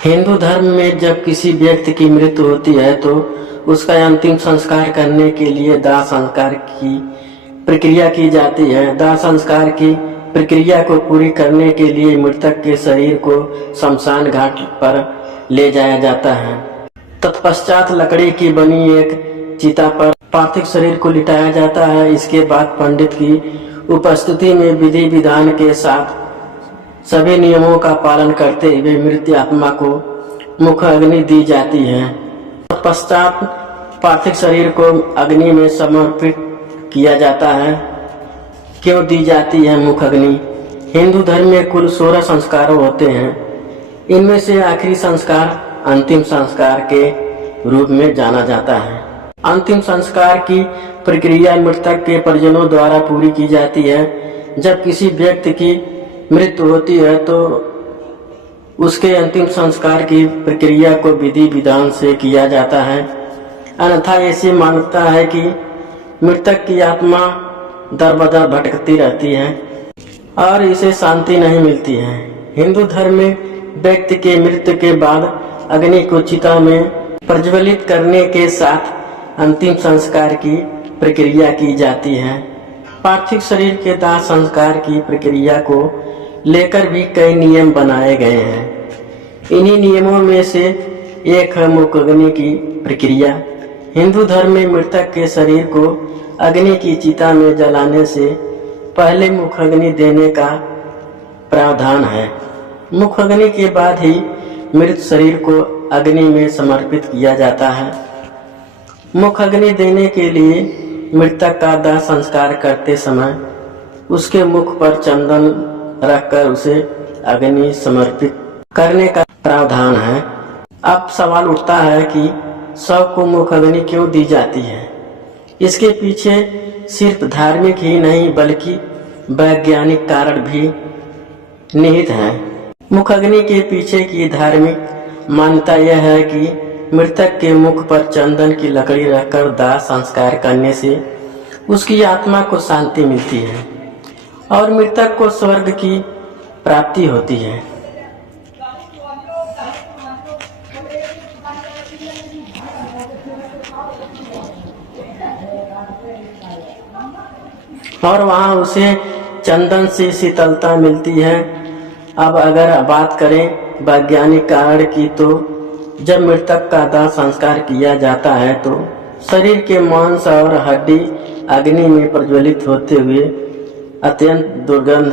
हिंदू धर्म में जब किसी व्यक्ति की मृत्यु होती है तो उसका अंतिम संस्कार करने के लिए दाह संस्कार की प्रक्रिया की जाती है। दाह संस्कार की प्रक्रिया को पूरी करने के लिए मृतक के शरीर को शमशान घाट पर ले जाया जाता है। तत्पश्चात लकड़ी की बनी एक चिता पर पार्थिव शरीर को लिटाया जाता है। इसके बाद पंडित की उपस्थिति में विधि विधान के साथ सभी नियमों का पालन करते हुए मृत आत्मा को मुख अग्नि दी जाती है। पश्चात पार्थिव शरीर को अग्नि में समर्पित किया जाता है। क्यों दी जाती है मुख अग्नि? हिंदू धर्म में कुल 16 संस्कार होते हैं। इनमें से आखिरी संस्कार अंतिम संस्कार के रूप में जाना जाता है। अंतिम संस्कार की प्रक्रिया मृतक के परिजनों द्वारा पूरी की जाती है। जब किसी व्यक्ति की मृत्यु होती है तो उसके अंतिम संस्कार की प्रक्रिया को विधि विधान से किया जाता है। अन्यथा ऐसी मान्यता है कि मृतक की आत्मा दर बदर भटकती रहती है और इसे शांति नहीं मिलती है। हिंदू धर्म में व्यक्ति के मृत्यु के बाद अग्नि को चिता में प्रज्वलित करने के साथ अंतिम संस्कार की प्रक्रिया की जाती है। पार्थिव शरीर के दाह संस्कार की प्रक्रिया को लेकर भी कई नियम बनाए गए हैं। इन्हीं नियमों में से एक है मुख अग्नि की प्रक्रिया। हिंदू धर्म में मृतक के शरीर को अग्नि की चिता में जलाने से पहले मुख अग्नि देने का प्रावधान है। मुख अग्नि के बाद ही मृत शरीर को अग्नि में समर्पित किया जाता है। मुख अग्नि देने के लिए मृतक का दाह संस्कार करते समय उसके मुख पर चंदन रखकर उसे अग्नि समर्पित करने का प्रावधान है। अब सवाल उठता है कि शव को मुख अग्नि क्यों दी जाती है? इसके पीछे सिर्फ धार्मिक ही नहीं बल्कि वैज्ञानिक कारण भी निहित है। मुख अग्नि के पीछे की धार्मिक मान्यता यह है कि मृतक के मुख पर चंदन की लकड़ी रखकर दाह संस्कार करने से उसकी आत्मा को शांति मिलती है और मृतक को स्वर्ग की प्राप्ति होती है। और वहां उसे चंदन से शीतलता मिलती है। अब अगर बात करें वैज्ञानिक कारण की तो जब मृतक का दाह संस्कार किया जाता है तो शरीर के मांस और हड्डी अग्नि में प्रज्वलित होते हुए अत्यंत दुर्गंध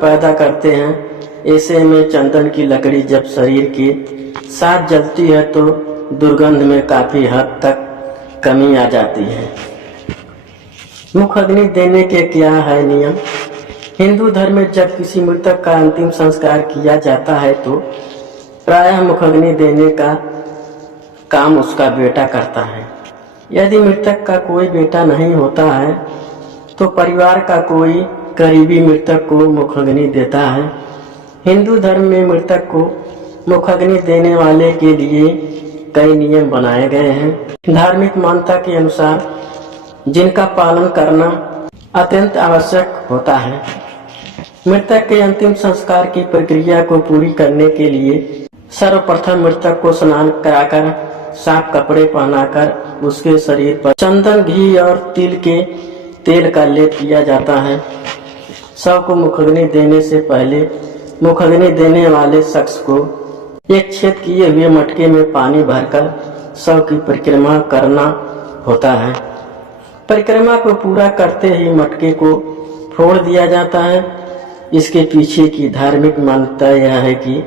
पैदा करते हैं। ऐसे में चंदन की लकड़ी जब शरीर के साथ जलती है तो दुर्गंध में काफी हद तक कमी आ जाती है। मुख अग्नि देने के क्या है नियम? हिंदू धर्म में जब किसी मृतक का अंतिम संस्कार किया जाता है तो प्रायः मुख अग्नि देने का काम उसका बेटा करता है। यदि मृतक का कोई बेटा नहीं होता है तो परिवार का कोई करीबी मृतक को मुख अग्नि देता है। हिंदू धर्म में मृतक को मुख अग्नि देने वाले के लिए कई नियम बनाए गए हैं। धार्मिक मान्यता के अनुसार जिनका पालन करना अत्यंत आवश्यक होता है। मृतक के अंतिम संस्कार की प्रक्रिया को पूरी करने के लिए सर्वप्रथम मृतक को स्नान कराकर साफ कपड़े पहनाकर उसके शरीर पर चंदन, घी और तिल के तेल का लेप किया जाता है। शव को मुख अग्नि देने से पहले मुख अग्नि देने वाले शख्स को एक छेद किए हुए मटके में पानी भरकर शव की परिक्रमा करना होता है। परिक्रमा को पूरा करते ही मटके को फोड़ दिया जाता है। इसके पीछे की धार्मिक मान्यता यह है कि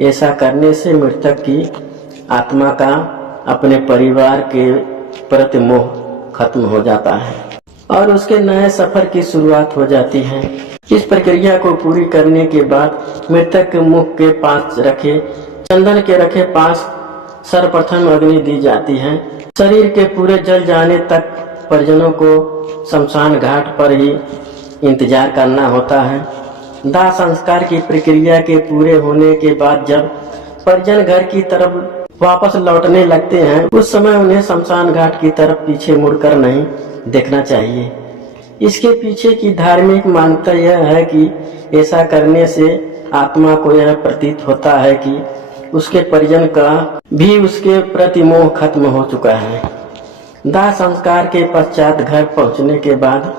ऐसा करने से मृतक की आत्मा का अपने परिवार के प्रति मोह खत्म हो जाता है और उसके नए सफर की शुरुआत हो जाती है। इस प्रक्रिया को पूरी करने के बाद मृतक के मुख के पास रखे चंदन के रखे पास सर्वप्रथम अग्नि दी जाती है। शरीर के पूरे जल जाने तक परिजनों को शमशान घाट पर ही इंतजार करना होता है। दाह संस्कार की प्रक्रिया के पूरे होने के बाद जब परिजन घर की तरफ वापस लौटने लगते हैं उस समय उन्हें शमशान घाट की तरफ पीछे मुड़कर नहीं देखना चाहिए। इसके पीछे की धार्मिक मान्यता यह है कि ऐसा करने से आत्मा को यह प्रतीत होता है कि उसके परिजन का भी उसके प्रति मोह खत्म हो चुका है। दाह संस्कार के पश्चात घर पहुंचने के बाद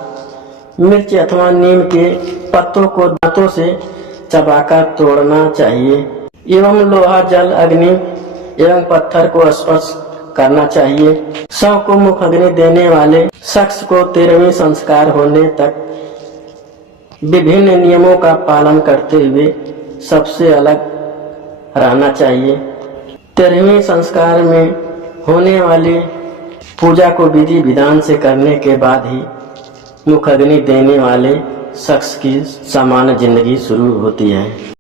मिर्च अथवा नीम के पत्तों को दांतों से चबाकर तोड़ना चाहिए एवं लोहा, जल, अग्नि एवं पत्थर को स्पर्श करना चाहिए। शव को मुख अग्नि देने वाले शख्स को 13वें संस्कार होने तक विभिन्न नियमों का पालन करते हुए सबसे अलग रहना चाहिए। 13वें संस्कार में होने वाली पूजा को विधि विधान से करने के बाद ही मुख अग्नि देने वाले शख्स की सामान्य जिंदगी शुरू होती है।